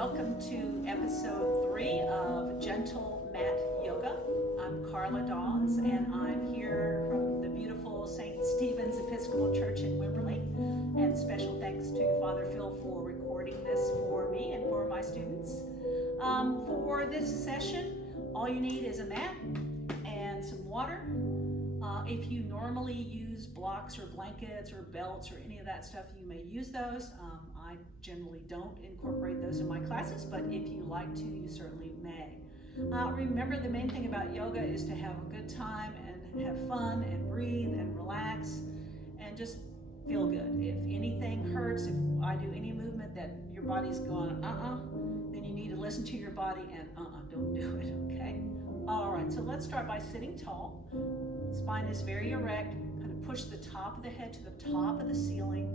welcome to episode 3 of Gentle Mat Yoga. I'm Carla Daws, and I'm here from the beautiful St. Stephen's Episcopal Church in Wimberley. And special thanks to Father Phil for recording this for me and for my students. For this session, all you need is a mat and some water. If you normally use blocks or blankets or belts or any of that stuff, you may use those. I generally don't incorporate those in my classes, but if you like to, you certainly may. Remember, the main thing about yoga is to have a good time and have fun and breathe and relax and just feel good. If anything hurts, if I do any movement that your body's going, then you need to listen to your body and don't do it, okay? All right, so let's start by sitting tall. Spine is very erect. Kind of push the top of the head to the top of the ceiling.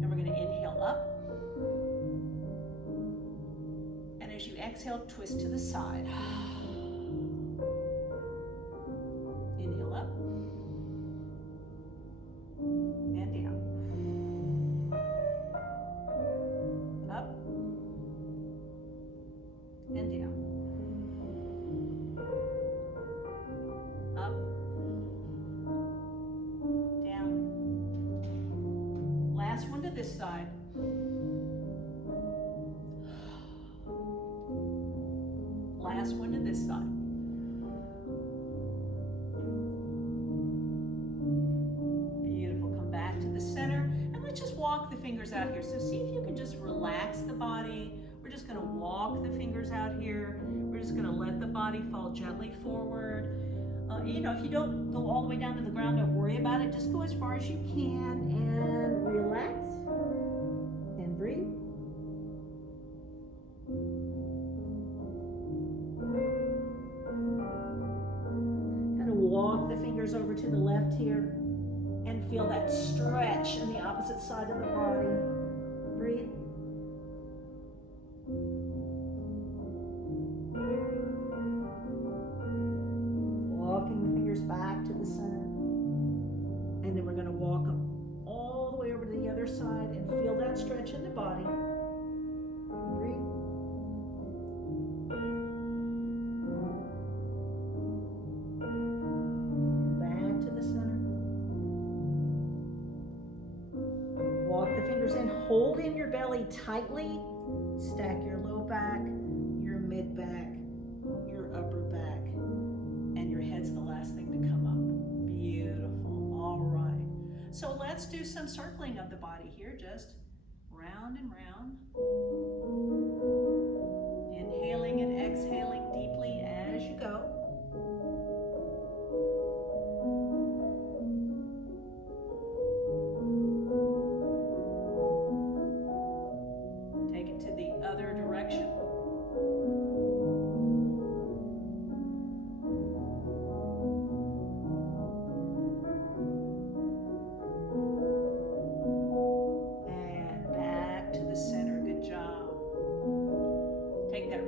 And we're going to inhale up. And as you exhale, twist to the side. Inhale up. And down. Up. And down. Up. Down. Last one to this side. Last one to this side. Beautiful. Come back to the center. And let's just walk the fingers out here. So see if you can just relax the body. We're just going to walk the fingers out here. We're just going to let the body fall gently forward. If you don't go all the way down to the ground, don't worry about it. Just go as far as you can and relax and breathe. Kind of walk the fingers over to the left here and feel that stretch on the opposite side of the body. Breathe. Back to the center, and then we're going to walk them all the way over to the other side and feel that stretch in the body. Breathe. Back to the center. Walk the fingers in, hold in your belly tightly, stack your low back, your mid back, your upper back, and your head's the last thing to come up. Beautiful. All right. So let's do some circling of the body here, just round and round. Inhaling and exhaling deeply as you go. Take it to the other direction.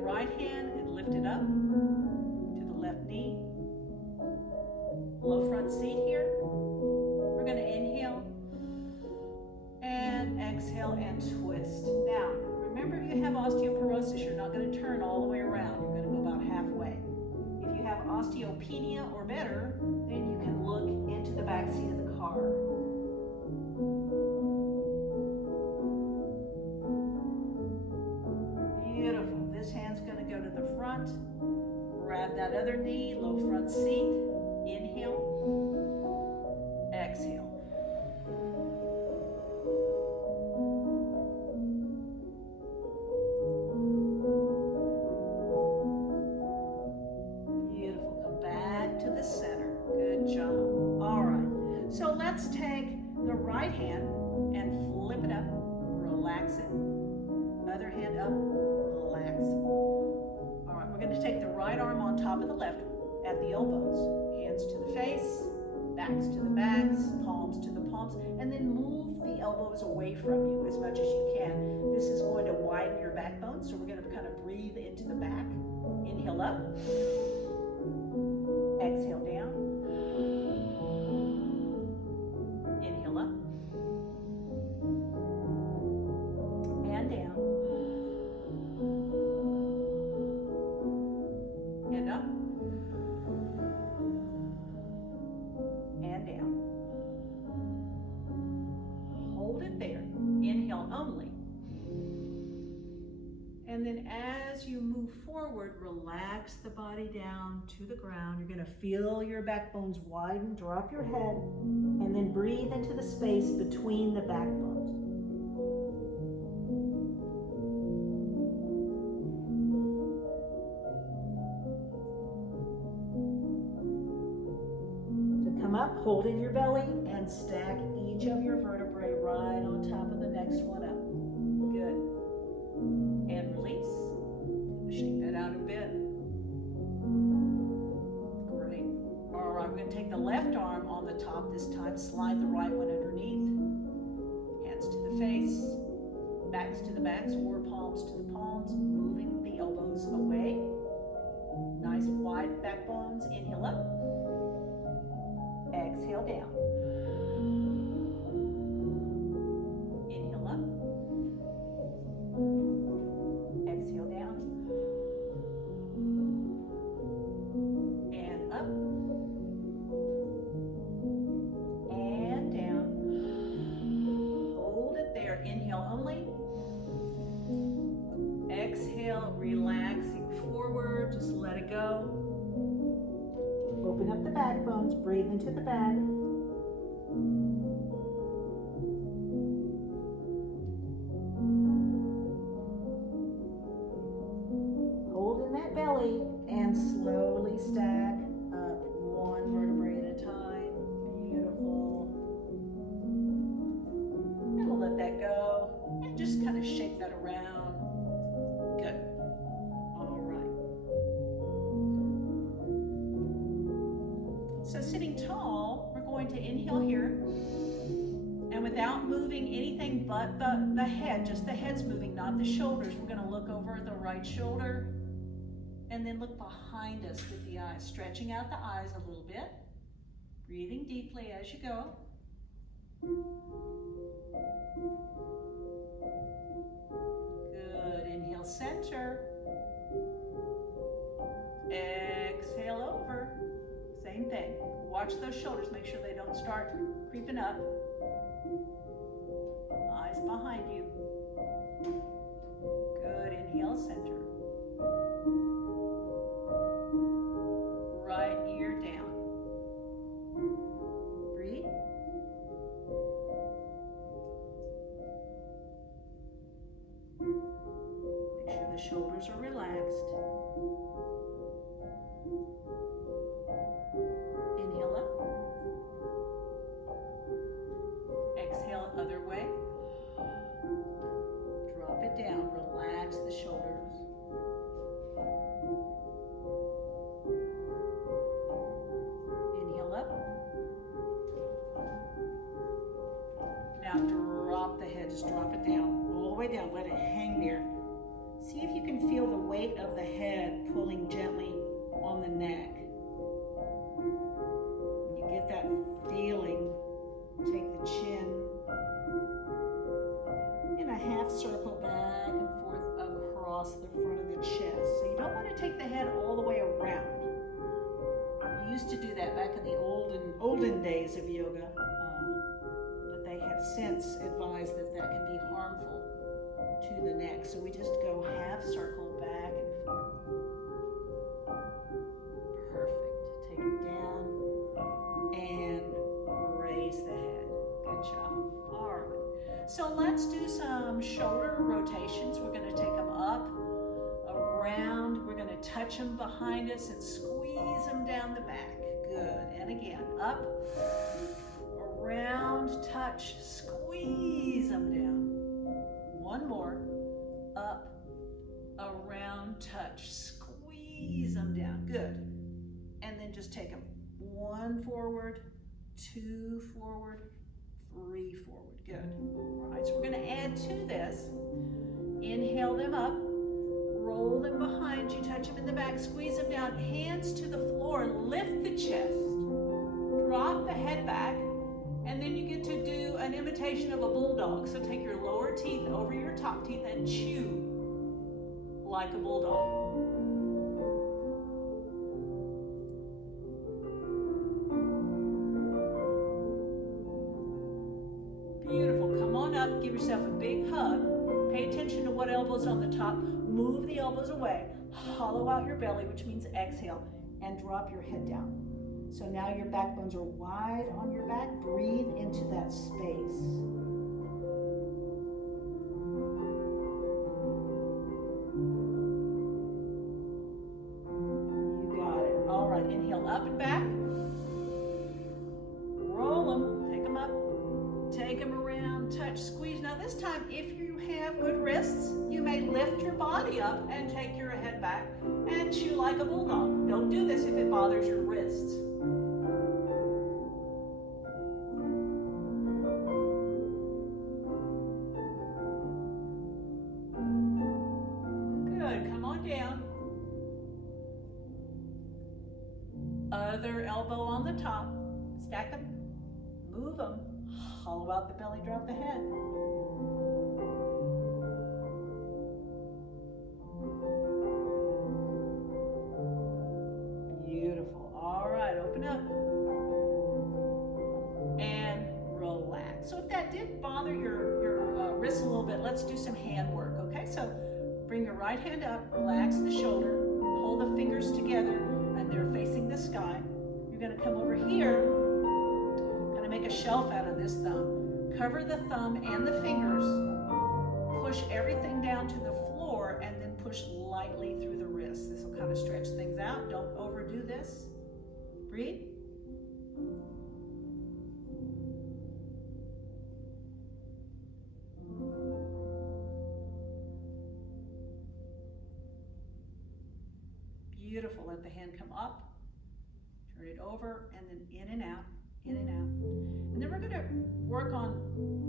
Right hand and lift it up to the left knee. Low front seat here. We're going to inhale and exhale and twist. Now, remember, if you have osteoporosis, you're not going to turn all the way around. You're going to go about halfway. If you have osteopenia or better, then you can look into the back seat of the car. Beautiful. This hand's going to go to the front. Grab that other knee, low front seat. Inhale. Exhale. Beautiful. Come back to the center. Good job. All right. So let's take the right hand and flip it up. Relax it. Other hand up. Relax. All right, we're going to take the right arm on top of the left at the elbows. Hands to the face, backs to the backs, palms to the palms, and then move the elbows away from you as much as you can. This is going to widen your backbone, so we're going to kind of breathe into the back. Inhale up. Exhale down. Inhale up. And down. And then as you move forward, relax the body down to the ground. You're gonna feel your backbones widen, drop your head, and then breathe into the space between the backbones. To come up, holding your belly, and stack each of your vertebrae right on top of the next one up. Good. And release. Shake that out a bit. Great. All right, we're going to take the left arm on the top this time. Slide the right one underneath. Hands to the face. Backs to the backs or palms to the palms. Moving the elbows away. Nice wide backbones. Inhale up. Exhale down. Inhale up. Exhale down. And up. And down. Hold it there. Inhale only. Exhale, relaxing forward. Just let it go. Open up the backbones. Breathe into the back. Hold in that belly and slowly stack up one vertebrae at a time. Beautiful. And we'll let that go and just kind of shake that around. Good. All right. So sitting tall, we're going to inhale here. And without moving anything but the head, just the head's moving, not the shoulders, we're going to look over the right shoulder and then look behind us with the eyes, stretching out the eyes a little bit, breathing deeply as you go. Good. Inhale, center. Exhale over. Same thing. Watch those shoulders. Make sure they don't start creeping up. Eyes behind you. Good. Inhale, center. Right ear down. Breathe. Make sure the shoulders are relaxed. Inhale up. Exhale other way. Drop it down. Relax the shoulders. Inhale up. Now drop the head. Just drop it down. All the way down. Let it hang there. See if you can feel the weight of the head pulling gently on the neck. When you get that feeling, take the chin in a half circle back and forth across the front of the chest. So you don't want to take the head all the way around. We used to do that back in the olden days of yoga, but they have since advised that that can be harmful to the neck. So we just go half circle back and forth. Perfect. Take it down and raise the head. Good job. All right. So let's do some shoulder rotations. We're going to take them up, around. We're going to touch them behind us and squeeze them down the back. Good. And again, up, around, touch, squeeze them down. One more. Up, around, touch, squeeze them down. Good. And then just take them one forward, two forward, three forward. Good. All right, so we're going to add to this. Inhale them up, roll them behind you, touch them in the back, squeeze them down, hands to the floor, lift the chest, drop the head back, and then you get to do an imitation of a bulldog. So take your lower teeth over your top teeth and chew like a bulldog. Beautiful. Come on up, give yourself a big hug. Pay attention to what elbow's on the top. Move the elbows away. Hollow out your belly, which means exhale, and drop your head down. So now your backbones are wide on your back. Breathe into that space. You got it. All right, inhale up and back. Roll them. Take them up. Take them around. Touch, squeeze. Now this time, if you have good wrists, you may lift your body up and take your head back and chew like a bulldog. Don't do this if it bothers your wrists. Good, come on down. Other elbow on the top. Stack them, move them, hollow out the belly, drop the head. Beautiful. All right, open up and relax. So if that did bother your wrists a little bit, let's do some hand work, okay? So bring your right hand up, relax the shoulder, hold the fingers together, and they're facing the sky. You're gonna come over here, gonna make a shelf out of this thumb. Cover the thumb and the fingers, push everything down to the floor, and then push lightly through the wrists. This will kind of stretch things out. Don't overdo this. Breathe. Beautiful. Let the hand come up, turn it over, and then in and out, in and out. And then we're going to work on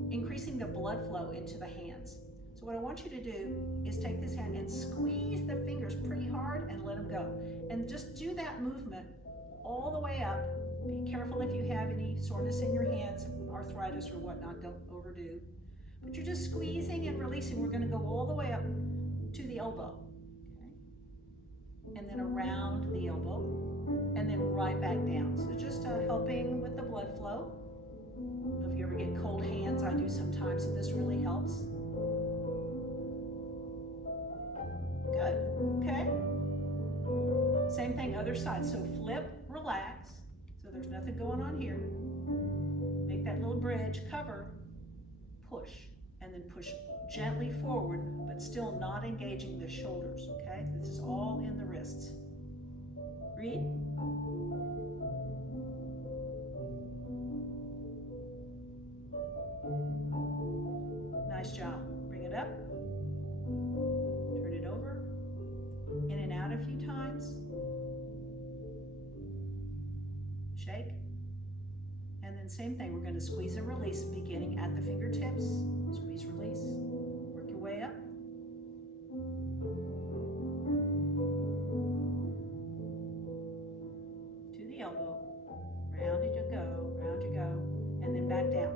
increasing the blood flow into the hands. So what I want you to do is take this hand and squeeze the fingers pretty hard and let them go. And just do that movement all the way up. Be careful if you have any soreness in your hands, arthritis or whatnot, don't overdo. But you're just squeezing and releasing. We're going to go all the way up to the elbow. And then around the elbow, and then right back down. So just helping with the blood flow. I don't know if you ever get cold hands, I do sometimes, so this really helps. Good, okay. Same thing, other side. So flip, relax. So there's nothing going on here. Make that little bridge, cover, push, and then push gently forward, but still not engaging the shoulders, okay? This is all in the wrists. Breathe. Nice job. Bring it up. Turn it over. In and out a few times. Shake. And then same thing, we're going to squeeze and release, beginning at the fingertips. Squeeze, release. Work your way up. To the elbow. Round you go, round you go. And then back down.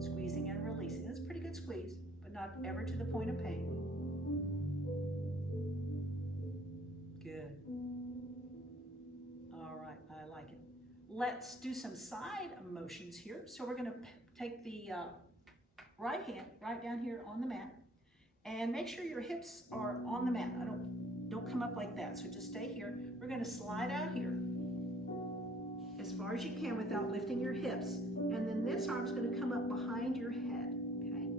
Squeezing and releasing. That's a pretty good squeeze, but not ever to the point of pain. Good. All right, I like it. Let's do some side motions here. So we're going to take the right hand right down here on the mat, and make sure your hips are on the mat. Don't come up like that. So just stay here. We're going to slide out here as far as you can without lifting your hips, and then this arm's going to come up behind your head. Okay,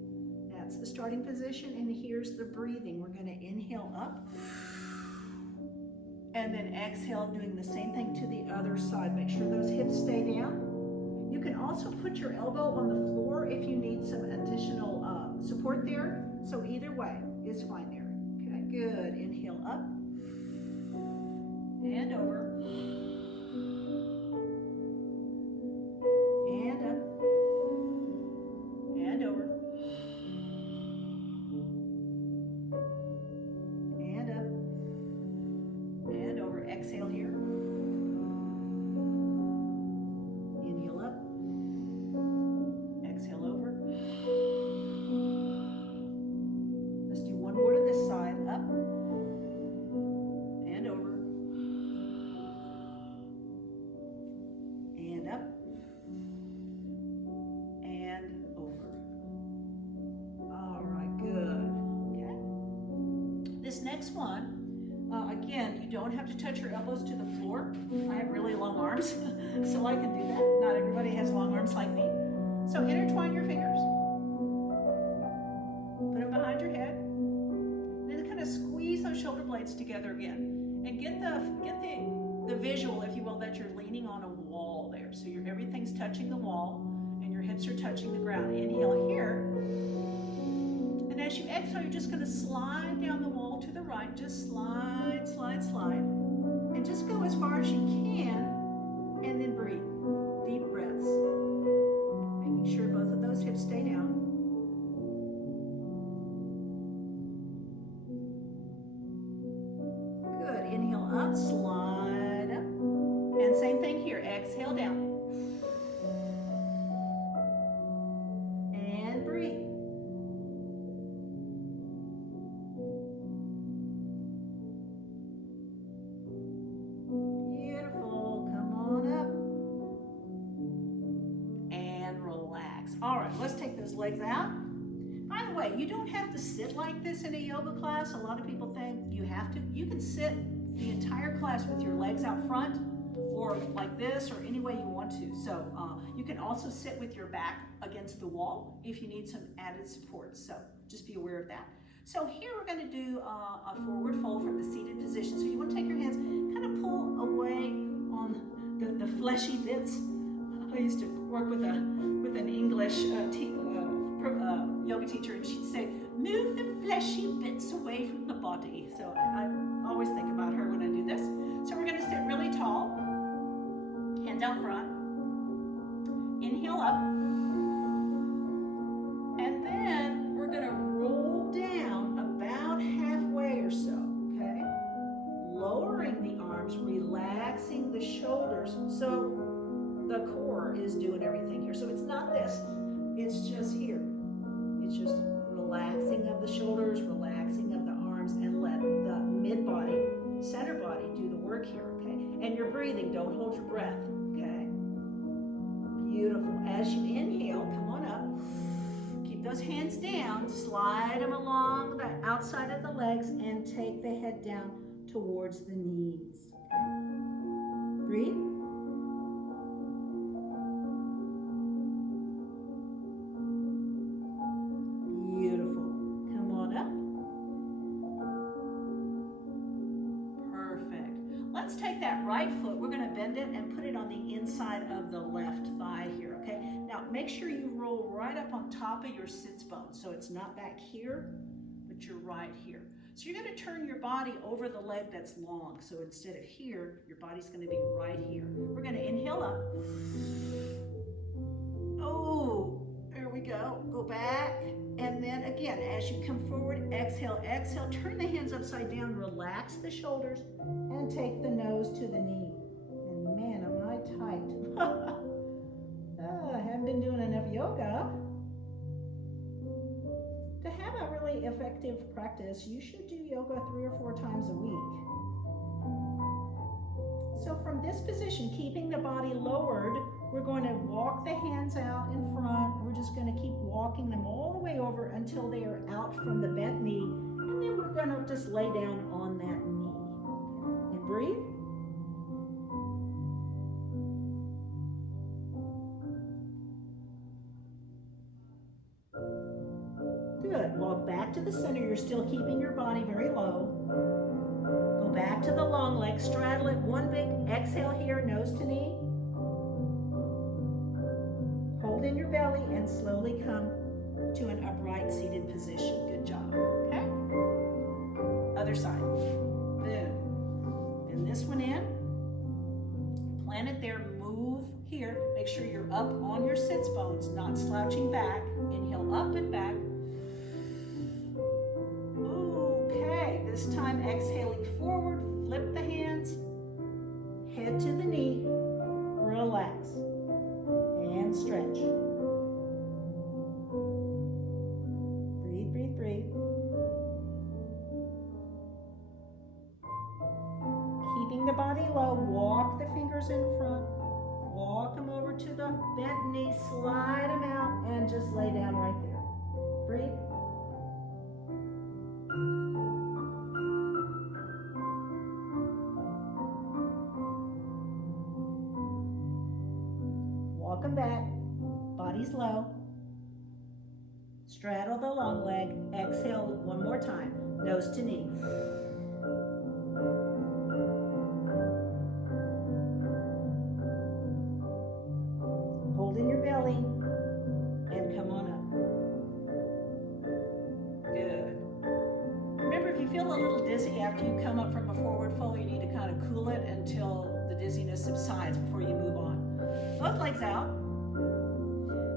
that's the starting position, and here's the breathing. We're going to inhale up. And then exhale, doing the same thing to the other side. Make sure those hips stay down. You can also put your elbow on the floor if you need some additional support there. So either way is fine there. Okay, good. Inhale up and over. And up and over. Exhale here. Inhale up. Exhale over. Let's do one more to this side. Up and over. next one, again, you don't have to touch your elbows to the floor. I have really long arms, so I can do that. Not everybody has long arms like me. So intertwine your fingers. Put them behind your head. And then kind of squeeze those shoulder blades together again. And get the visual, if you will, that you're leaning on a wall there. So everything's touching the wall and your hips are touching the ground. Inhale here. And as you exhale, you're just going to slide down the wall to the right. Just slide, slide, slide. And just go as far as you can. And then breathe. Deep breaths. Making sure both of those hips stay down. Good. Inhale up, slide up. And same thing here. Exhale down. And breathe. Beautiful. Come on up. And relax. All right, let's take those legs out. By the way, you don't have to sit like this in a yoga class. A lot of people think you have to. You can sit the entire class with your legs out front or like this or any way you want to. So you can also sit with your back against the wall if you need some added support. So just be aware of that. So here we're going to do a forward fold from the seated position. So you want to take your hands, kind of pull away on the fleshy bits. I used to work with an English yoga teacher, and she'd say, move the fleshy bits away from the body. So I always think about her when I do this. So we're going to sit really tall, hands out front, inhale up, and then we're going to roll down about halfway or so, okay? Lowering the arms, relaxing the shoulders, so the core is doing everything here. So it's not this, it's just here. It's just relaxing of the shoulders, relaxing of the arms, and let the mid-body, center body do the work here, okay? And you're breathing, don't hold your breath, okay? Beautiful. As you inhale, come on up. Keep those hands down, slide them along the outside of the legs, and take the head down towards the knees, okay? Breathe. Let's take that right foot, we're going to bend it and put it on the inside of the left thigh here, okay? Now make sure you roll right up on top of your sits bone, so it's not back here, but you're right here. So you're going to turn your body over the leg that's long, so instead of here, your body's going to be right here. We're going to inhale up. Oh, there we go. Go back. And then again, as you come forward, exhale, exhale, turn the hands upside down, relax the shoulders, and take the nose to the knee. And man, am I tight. I haven't been doing enough yoga. To have a really effective practice, you should do yoga 3 or 4 times a week. So from this position, keeping the body lowered, we're going to walk the hands out in front. We're just going to keep walking them all the way over until they are out from the bent knee. And then we're going to just lay down on that knee. And breathe. Good. Walk back to the center. You're still keeping your body very low. Go back to the long leg. Straddle it. One big exhale here, nose to knee. Hold in your belly and slowly come to an upright seated position. Good job. Okay? Other side. Boom. And this one in. Plant it there. Move here. Make sure you're up on your sits bones, not slouching back. Inhale up and back. Okay. This time exhaling forward. Flip the hands. Head to the knee. Relax. And stretch. Breathe, breathe, breathe. Keeping the body low, walk the fingers in front. Walk them over to the bent knee, slide them out, and just lay down right there. Breathe. knees low. Straddle the long leg. Exhale one more time. Nose to knee. Hold in your belly and come on up. Good. Remember, if you feel a little dizzy after you come up from a forward fold, you need to kind of cool it until the dizziness subsides before you move on. Both legs out.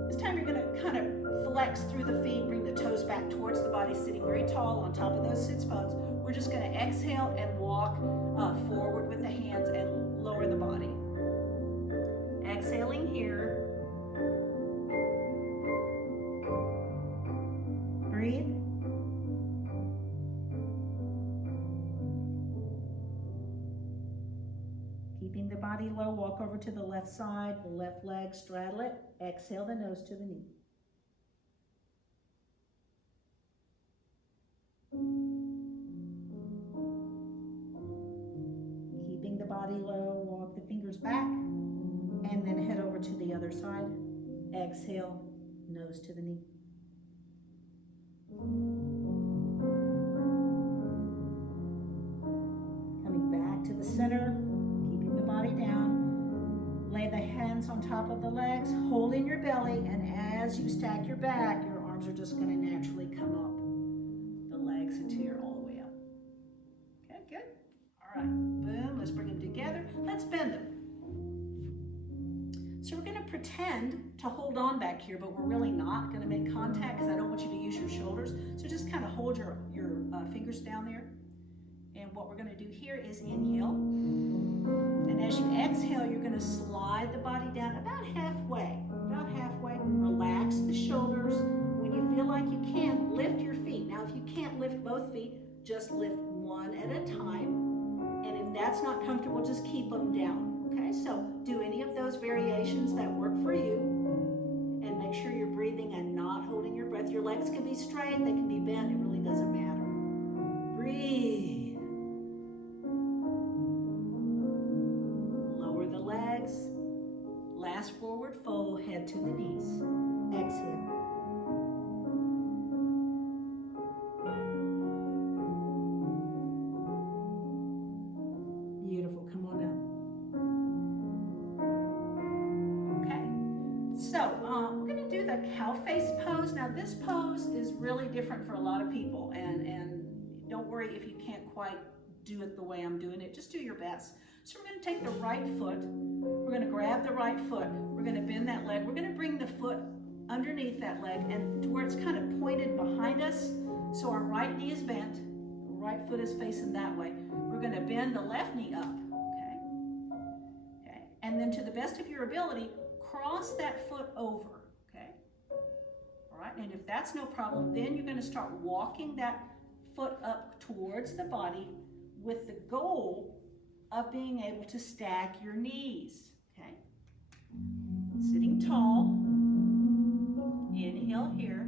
This time you're going to kind of flex through the feet, bring the toes back towards the body, sitting very tall on top of those sits bones. We're just going to exhale and walk forward with the hands and lower the body. Exhaling here. Breathe. Keeping the body low, walk over to the left side, the left leg, straddle it. Exhale the nose to the knee. Keeping the body low, walk the fingers back, and then head over to the other side. Exhale, nose to the knee. Coming back to the center, keeping the body down. Lay the hands on top of the legs, hold in your belly, and as you stack your back, your arms are just going to naturally come up the legs until you're all the way up. Okay, good. All right, boom, let's bring them together. Let's bend them. So we're going to pretend to hold on back here, but we're really not going to make contact because I don't want you to use your shoulders. So just kind of hold your fingers down there. And what we're going to do here is inhale. And as you exhale, you're going to slide the body down about halfway. Relax the shoulders. When you feel like you can, lift your feet. Now, if you can't lift both feet, just lift one at a time. And if that's not comfortable, just keep them down. Okay, so do any of those variations that work for you. And make sure you're breathing and not holding your breath. Your legs can be straight, they can be bent. It really doesn't matter. Breathe. Lower the legs. Last forward fold, head to the knees. Exhale. Beautiful, come on up. Okay, so we're going to do the cow face pose. Now this pose is really different for a lot of people, and don't worry if you can't quite do it the way I'm doing it. Just do your best. So we're going to take the right foot. We're going to grab the right foot. We're going to bend that leg. We're going to bring the foot underneath that leg and to where it's kind of pointed behind us. So our right knee is bent. The right foot is facing that way. We're going to bend the left knee up. Okay. And then to the best of your ability, cross that foot over. Okay. All right. And if that's no problem, then you're going to start walking that foot up towards the body with the goal of being able to stack your knees, okay? Sitting tall, inhale here.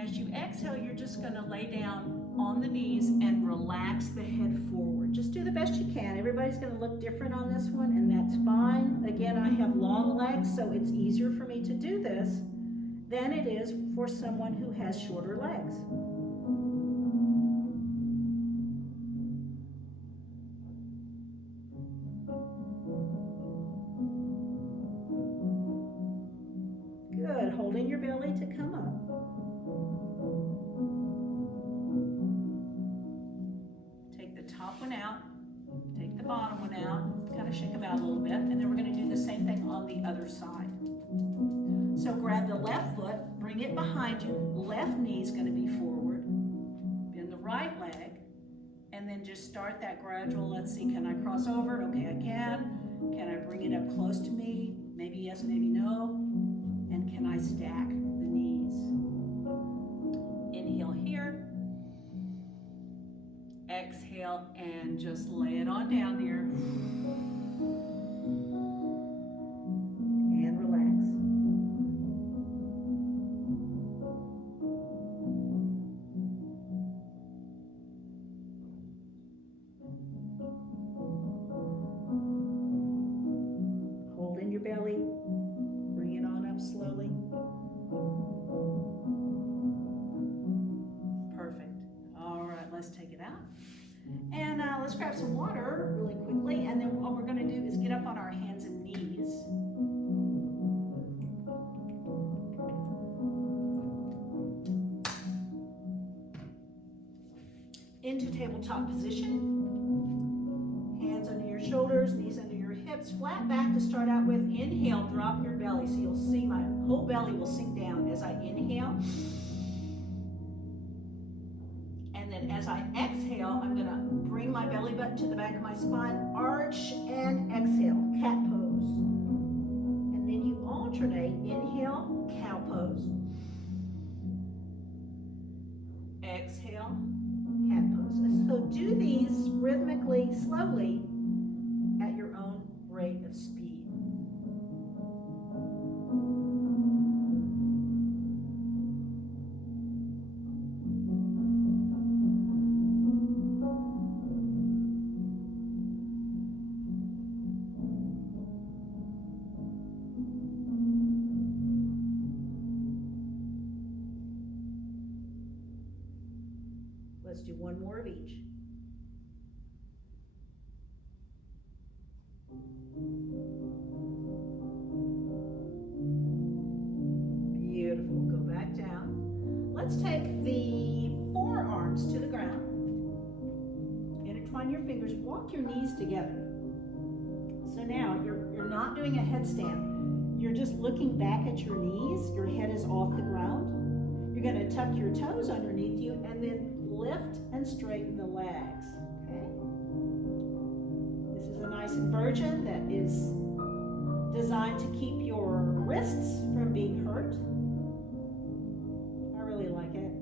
As you exhale, you're just gonna lay down on the knees and relax the head forward. Just do the best you can. Everybody's gonna look different on this one, and that's fine. Again, I have long legs, so it's easier for me to do this than it is for someone who has shorter legs. Good, holding your belly to come up. Take the top one out, take the bottom one out, kind of shake them out a little bit, and then we're going to do the same thing on the other side. So grab the left foot, bring it behind you, left knee is going to be forward, bend the right leg, and then just start that gradual, let's see, can I cross over? Okay, I can. Can I bring it up close to me? Maybe yes, maybe no. And can I stack the knees? Inhale here. Exhale and just lay it on down there. And relax. Hold in your belly. let's grab some water really quickly, and then what we're going to do is get up on our hands and knees. Into tabletop position. Hands under your shoulders, knees under your hips, flat back to start out with. Inhale, drop your belly. So you'll see my whole belly will sink down as I inhale. And then as I exhale, I'm going to bring my belly button to the back of my spine, arch and exhale, cat pose. And then you alternate, inhale, cow pose. Exhale, cat pose. So do these rhythmically, slowly, at your own rate of speed. Let's do one more of each. Beautiful. Go back down. Let's take the forearms to the ground. Intertwine your fingers. Walk your knees together. So now you're not doing a headstand. You're just looking back at your knees. Your head is off the ground. You're going to tuck your toes underneath you and then lift and straighten the legs. Okay? This is a nice inversion that is designed to keep your wrists from being hurt. I really like it.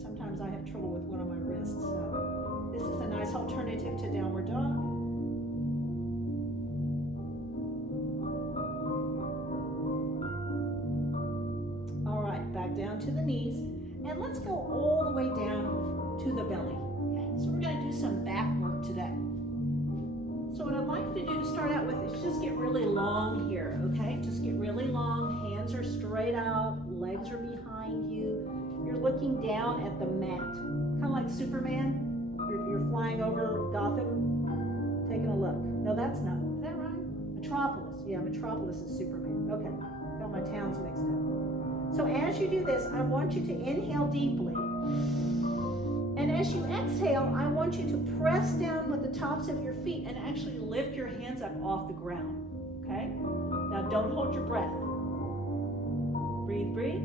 Sometimes I have trouble with one of my wrists. So this is a nice alternative to downward dog. All right, back down to the knees. And let's go all the way down to the belly. Okay, so we're going to do some back work today. So what I'd like you to do to start out with is just get really long here, okay? Just get really long, hands are straight out, legs are behind you. You're looking down at the mat, kind of like Superman. You're flying over Gotham, taking a look. No, that's not, is that right? Metropolis, yeah, Metropolis is Superman. Okay, got my towns mixed up. So as you do this, I want you to inhale deeply. And as you exhale, I want you to press down with the tops of your feet and actually lift your hands up off the ground, okay? Now don't hold your breath. Breathe, breathe.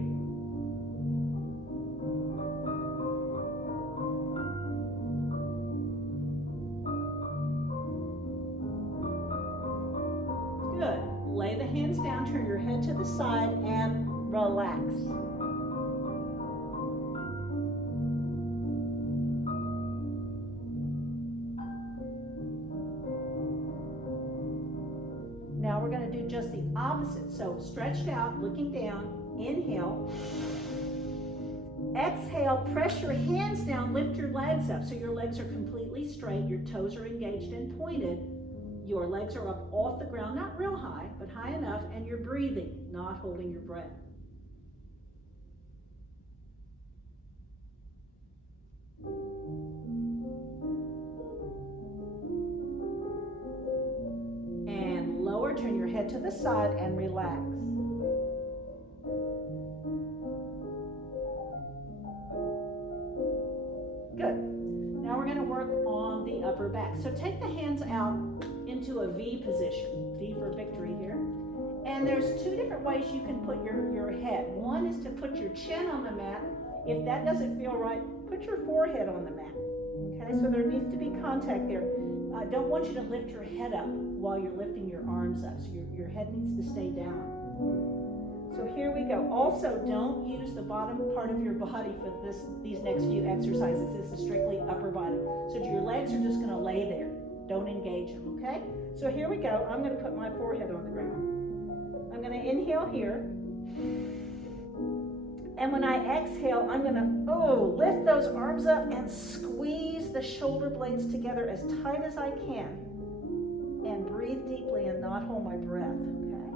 Good. Lay the hands down, turn your head to the side, and relax. Now we're going to do just the opposite. So stretched out, looking down, inhale. Exhale, press your hands down, lift your legs up so your legs are completely straight, your toes are engaged and pointed. Your legs are up off the ground, not real high, but high enough, and you're breathing, not holding your breath. And lower, turn your head to the side and relax. Good. Now we're going to work on the upper back. So take the hands out into a V position. V for victory here. And there's two different ways you can put your head. One is to put your chin on the mat. If that doesn't feel right, put your forehead on the mat. Okay, so there needs to be contact there. I don't want you to lift your head up while you're lifting your arms up. So your head needs to stay down. So here we go. Also, don't use the bottom part of your body for these next few exercises. This is strictly upper body. So your legs are just going to lay there. Don't engage them, okay? So here we go. I'm going to put my forehead on the ground. I'm going to inhale here. And when I exhale, I'm going to lift those arms up and squeeze the shoulder blades together as tight as I can. And breathe deeply and not hold my breath, okay?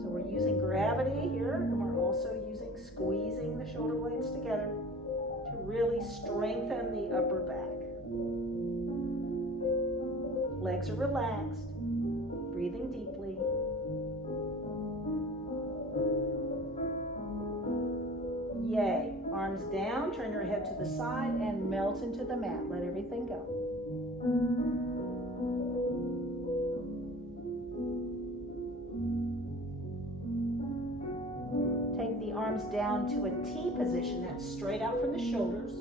So we're using gravity here, and we're also using squeezing the shoulder blades together to really strengthen the upper back. Legs are relaxed. Breathing deeply. Yay. Arms down, turn your head to the side and melt into the mat. Let everything go. Take the arms down to a T position. That's straight out from the shoulders.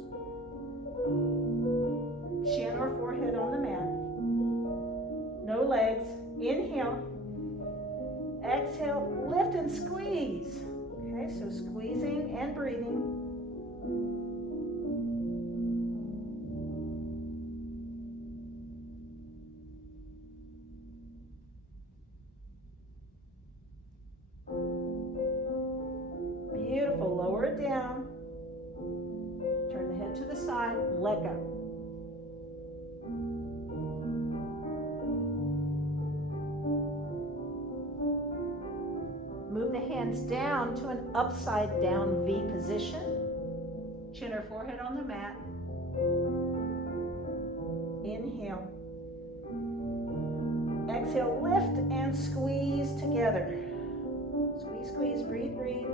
Chin or forehead on the mat. No legs. Inhale. Exhale, lift and squeeze. Okay, so squeezing and breathing. Beautiful. Lower it down. Turn the head to the side. Let go. Move the hands down to an upside down V position. Chin or forehead on the mat. Inhale. Exhale, lift and squeeze together. Squeeze, squeeze, breathe, breathe.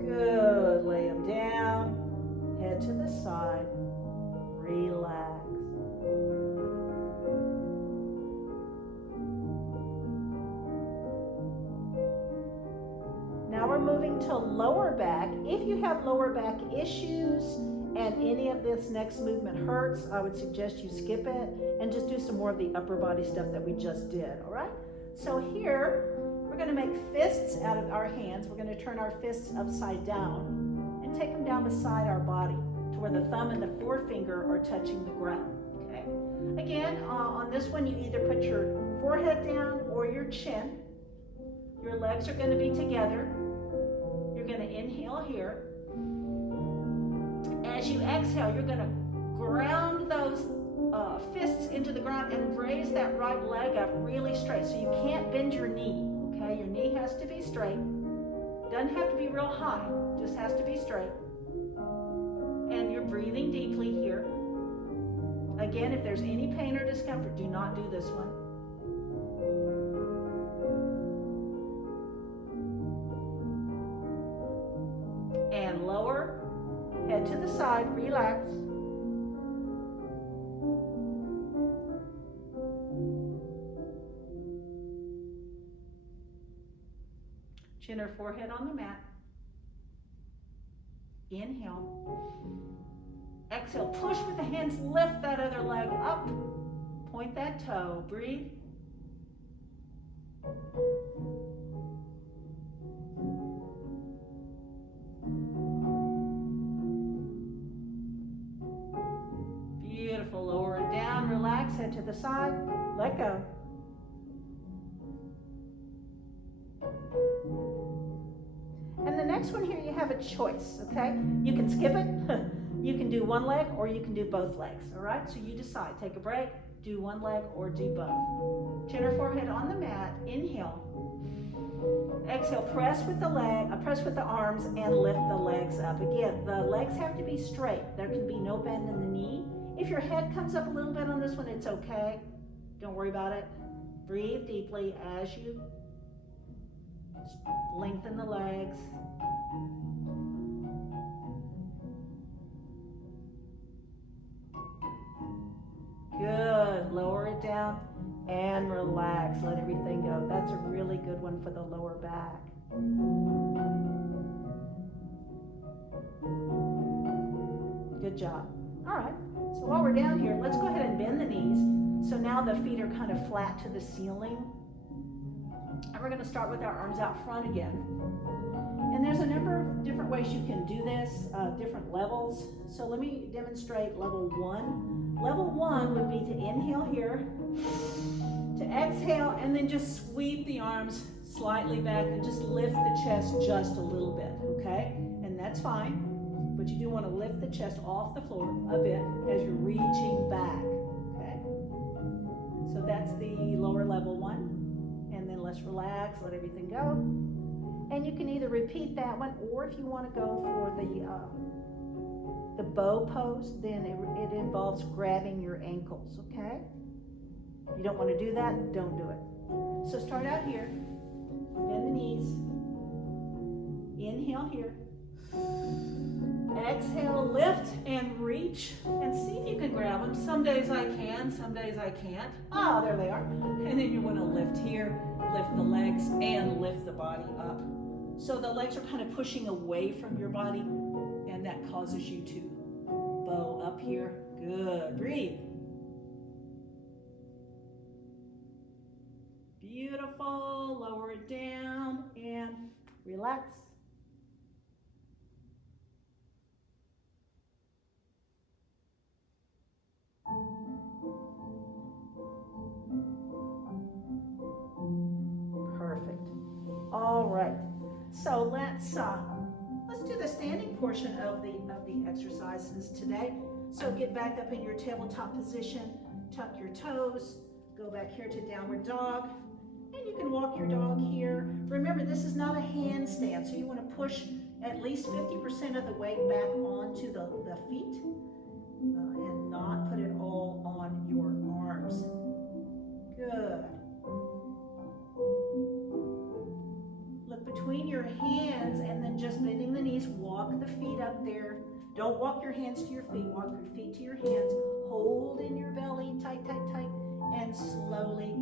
Good. Lay them down. Head to the side. Relax. Now we're moving to lower back. If you have lower back issues and any of this next movement hurts, I would suggest you skip it and just do some more of the upper body stuff that we just did, all right? So here, we're going to make fists out of our hands. We're going to turn our fists upside down and take them down beside our body to where the thumb and the forefinger are touching the ground, okay? Again, on this one, you either put your forehead down or your chin. Your legs are going to be together. You're going to inhale here. As you exhale, you're going to ground those fists into the ground and raise that right leg up really straight. So you can't bend your knee, okay? Your knee has to be straight. Doesn't have to be real high, just has to be straight. And you're breathing deeply here. Again, if there's any pain or discomfort, do not do this one. And lower, head to the side, relax. Chin or forehead on the mat. Inhale. Exhale, push with the hands, lift that other leg up. Point that toe, breathe. Beautiful, lower it down, relax, head to the side, let go. And the next one here, you have a choice, okay? You can skip it, you can do one leg, or you can do both legs, all right? So you decide, take a break, do one leg, or do both. Chin or forehead on the mat, inhale. Exhale, press with the arms, and lift the legs up. Again, the legs have to be straight. There can be no bend in the knee. If your head comes up a little bit on this one, it's okay. Don't worry about it. Breathe deeply as you lengthen the legs. Good. Lower it down and relax. Let everything go. That's a really good one for the lower back. Good job. All right. So while we're down here, let's go ahead and bend the knees. So now the feet are kind of flat to the ceiling. And we're going to start with our arms out front again. And there's a number of different ways you can do this, different levels. So let me demonstrate level 1. Level 1 would be to inhale here, to exhale, and then just sweep the arms slightly back and just lift the chest just a little bit, okay? And that's fine, but you do want to lift the chest off the floor a bit as you're reaching back, okay? So that's the lower level 1. And then let's relax, let everything go. And you can either repeat that one, or if you want to go for the bow pose, then it involves grabbing your ankles, okay? If you don't want to do that, don't do it. So start out here, bend the knees, inhale here, exhale, lift and reach, and see if you can grab them. Some days I can, some days I can't. Ah, there they are. And then you want to lift here, lift the legs, and lift the body up. So the legs are kind of pushing away from your body, and that causes you to bow up here. Good. Breathe. Beautiful. Lower it down and relax. Perfect. All right. So let's do the standing portion of the exercises today. So get back up in your tabletop position, tuck your toes, go back here to downward dog, and you can walk your dog here. Remember, this is not a handstand, so you want to push at least 50% of the weight back onto the feet and not put it all on your arms. Good. Look between your hands and then just bending the knees, walk the feet up there. Don't walk your hands to your feet, walk your feet to your hands. Hold in your belly, tight, tight, tight, and slowly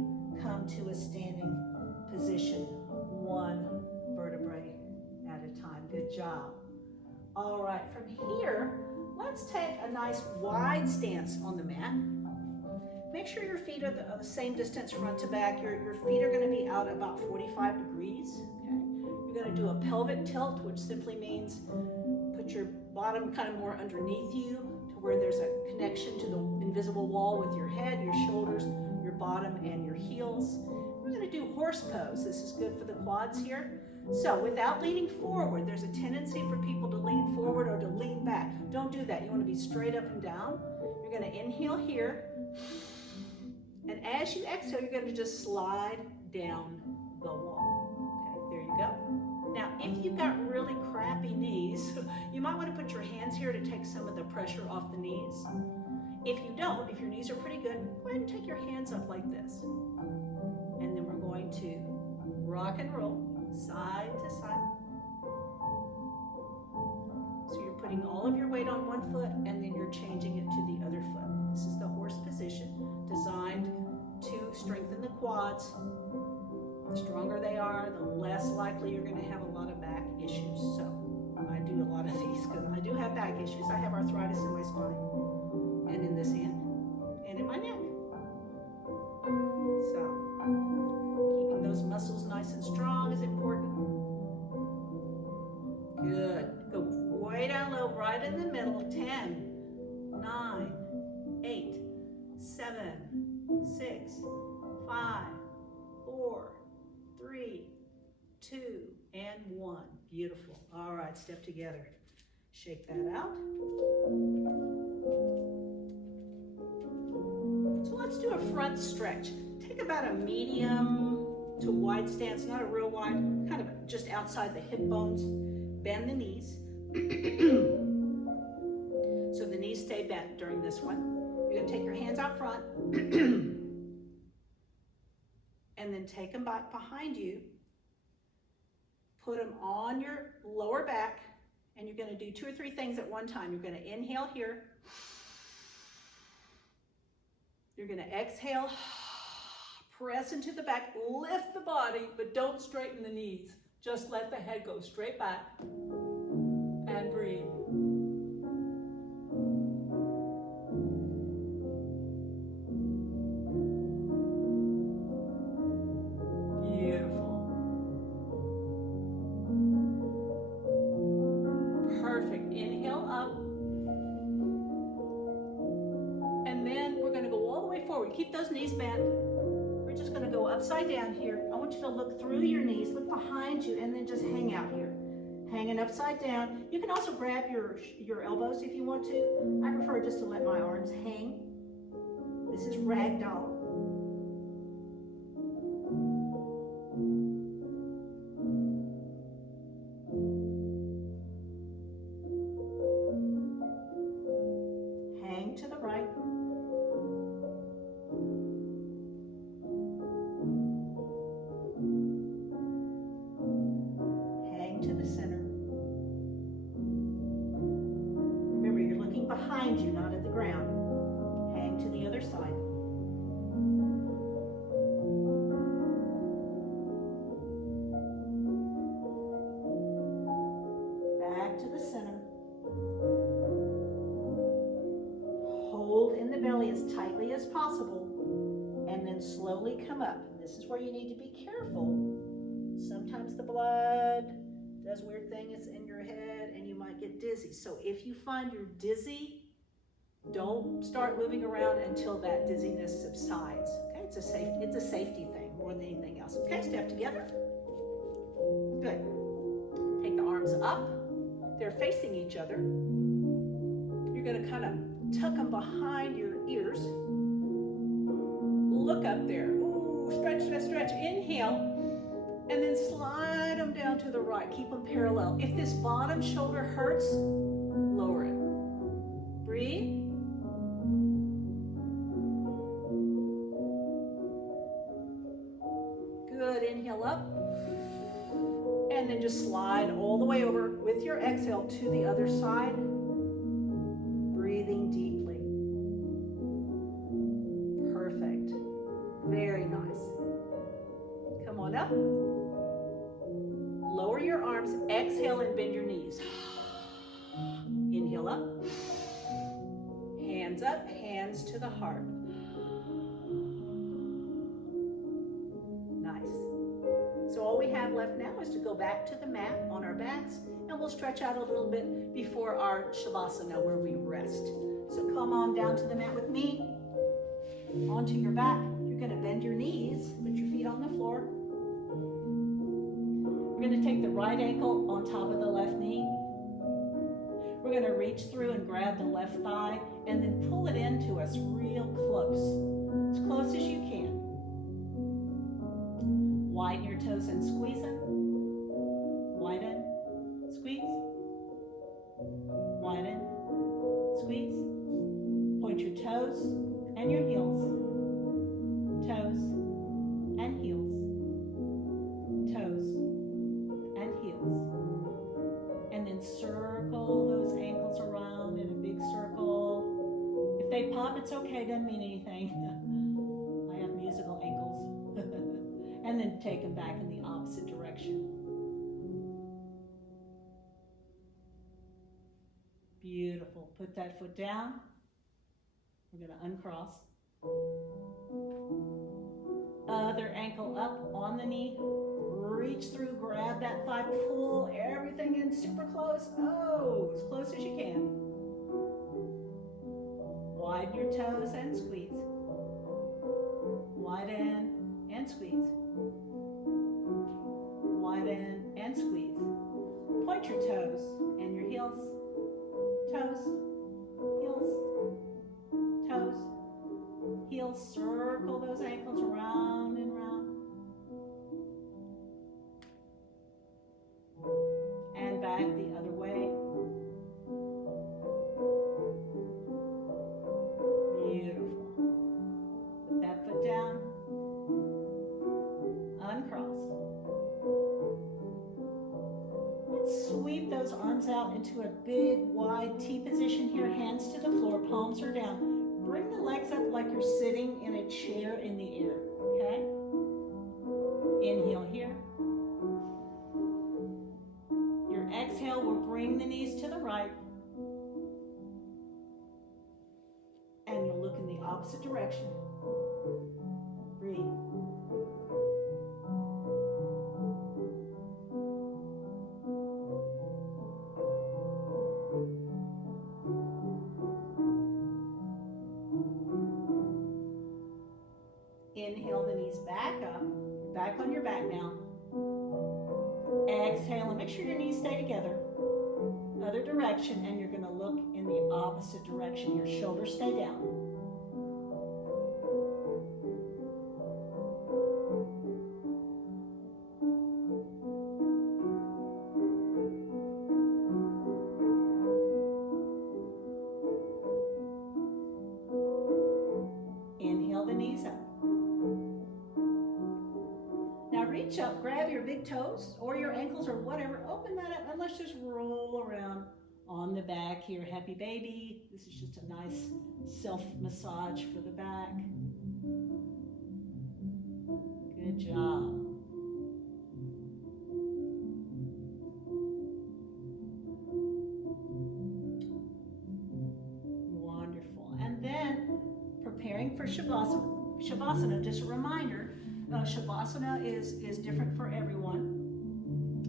come to a standing position, one vertebrae at a time. Good job. All right, from here, let's take a nice wide stance on the mat. Make sure your feet are the same distance front to back. Your feet are going to be out about 45 degrees. Okay? You're going to do a pelvic tilt, which simply means put your bottom kind of more underneath you to where there's a connection to the invisible wall with your head, your shoulders, your bottom, and your heels. We're going to do horse pose. This is good for the quads here. So without leaning forward, there's a tendency for people to lean forward or to lean back. Don't do that. You want to be straight up and down. You're going to inhale here. And as you exhale, you're going to just slide down the wall. Okay, there you go. Now, if you've got really crappy knees, you might want to put your hands here to take some of the pressure off the knees. If you don't, if your knees are pretty good, go ahead and take your hands up like this. And then we're going to rock and roll side to side. So you're putting all of your weight on one foot and then you're changing it to the other foot. This is the horse position, designed to strengthen the quads. The stronger they are, the less likely you're going to have a lot of back issues. So I do a lot of these because I do have back issues. I have arthritis in my spine and in this hand and in my neck. So keeping those muscles nice and strong is important. Good. Go way down low, right in the middle. 10, 9, 8, 7, 6, 5, 4, 3, 2, and 1. Beautiful. All right, step together. Shake that out. So let's do a front stretch. Take about a medium to wide stance, not a real wide, kind of just outside the hip bones. Bend the knees. So the knees stay bent during this one. You're going to take your hands out front and then take them back behind you. Put them on your lower back, and you're going to do 2 or 3 things at one time. You're going to inhale here. You're going to exhale, press into the back, lift the body, but don't straighten the knees. Just let the head go straight back and breathe. Keep those knees bent. We're just going to go upside down here. I want you to look through your knees, look behind you, and then just hang out here. Hanging upside down. You can also grab your elbows if you want to. I prefer just to let my arms hang. This is ragdoll. as possible, and then slowly come up. This is where you need to be careful. Sometimes the blood does weird things in your head and you might get dizzy. So if you find you're dizzy, don't start moving around until that dizziness subsides. Okay, it's a safety thing more than anything else. Okay, step together. Good. Take the arms up. They're facing each other. You're going to kind of tuck them behind your ears. Look up there. Ooh, stretch, stretch, stretch. Inhale. And then slide them down to the right. Keep them parallel. If this bottom shoulder hurts, lower it. Breathe. Good. Inhale up. And then just slide all the way over with your exhale to the other side. Breathing deeply. Perfect. Very nice. Come on up. Lower your arms, exhale and bend your knees. Inhale up. Hands up, hands to the heart. Nice. So all we have left now is to go back to the mat on our backs, and we'll stretch out a little bit before our Shavasana where we rest. So come on down to the mat with me. Onto your back. You're going to bend your knees, put your feet on the floor. We're going to take the right ankle on top of the left knee. We're going to reach through and grab the left thigh and then pull it into us real close as you can. Widen your toes and squeeze them. Widen, squeeze. Widen, squeeze. Point your toes and your heels. Toes and heels. Toes and heels. And then circle those ankles around in a big circle. If they pop, it's okay, doesn't mean anything. I have musical ankles. And then take them back in the opposite direction. Beautiful. Put that foot down. We're going to uncross. Other ankle up on the knee. Reach through, grab that thigh, pull everything in super close. Oh, as close as you can. Widen your toes and squeeze. Widen and squeeze. Widen and squeeze. Point your toes and your heels. Toes, heels, toes, heels. Circle those ankles round and round. And back the other way. Beautiful. Put that foot down. Uncross. Let's sweep those arms out into a big, wide T position here. Hands to the floor, palms are down. Bring the legs up like you're sitting in a chair in the air, okay? Inhale here. Your exhale will bring the knees to the right. And you'll look in the opposite direction. Breathe. Inhale the knees back up. Back on your back now. Exhale and make sure your knees stay together. Other direction, and you're going to look in the opposite direction. Your shoulders stay down. Inhale the knees up. Now reach up, grab your big toes or your ankles or whatever, open that up, and let's just roll around on the back here. Happy baby. This is just a nice self-massage for the back. Good job. Wonderful. And then preparing for Shavasana, just a reminder, Shavasana is different for everyone.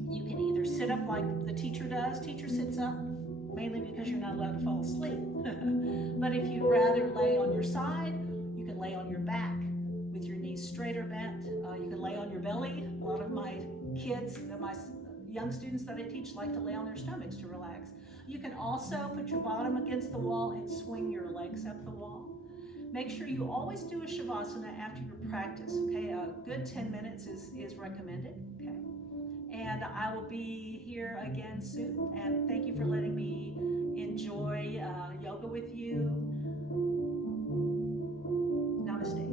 You can either sit up like the teacher does. Teacher sits up mainly because you're not allowed to fall asleep. But if you'd rather lay on your side, you can lay on your back with your knees straight or bent. You can lay on your belly. A lot of my kids, my young students that I teach, like to lay on their stomachs to relax. You can also put your bottom against the wall and swing your legs up the wall. Make sure you always do a Shavasana after your practice, okay? A good 10 minutes is recommended, okay? And I will be here again soon, and thank you for letting me enjoy yoga with you. Namaste.